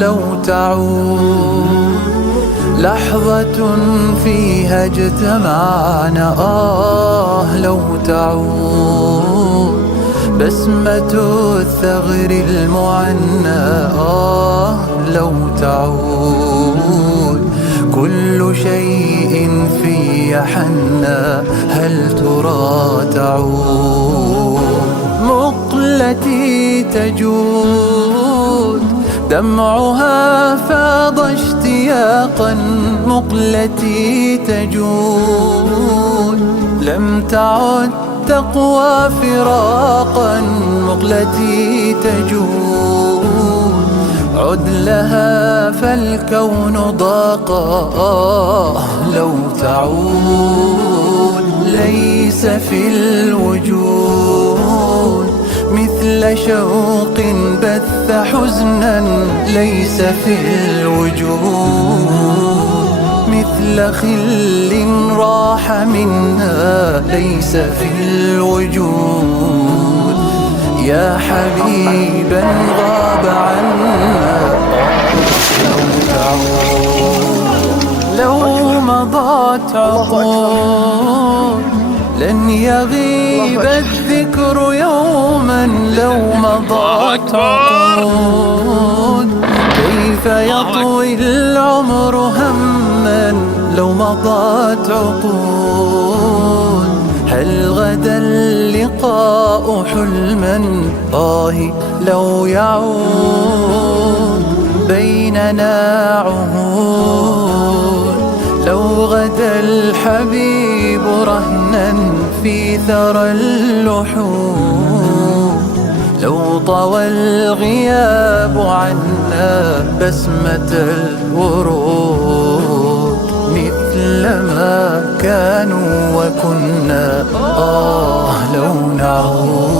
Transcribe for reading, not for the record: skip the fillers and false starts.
لو تعود لحظة فيها اجتمعنا، لو تعود بسمة الثغر المعنى، لو تعود كل شيء في حنا، هل ترى تعود مقلتي تجود دمعها فاض اشتياقا، مقلتي تجود لم تعد تقوى فراقا، مقلتي تجود عد لها فالكون ضاق، لو تعود ليس في الوجود مثل شوق بث حزنا، ليس في الوجود مثل خل راح منا، ليس في الوجود يا حبيبا غاب عنا. لو تعود لو مضت عقود لن يغيب الذكر يوما، لو مضت عقود كيف يطوي العمر هما، لو مضت عقود هل غدا اللقاء حلما، لو يعود بيننا عهود، لو غدا الحبيب رهنا في ثرى اللحود، لو طوى الغياب عنا بسمة الورود مثل ما كانوا وكنا، لو نعود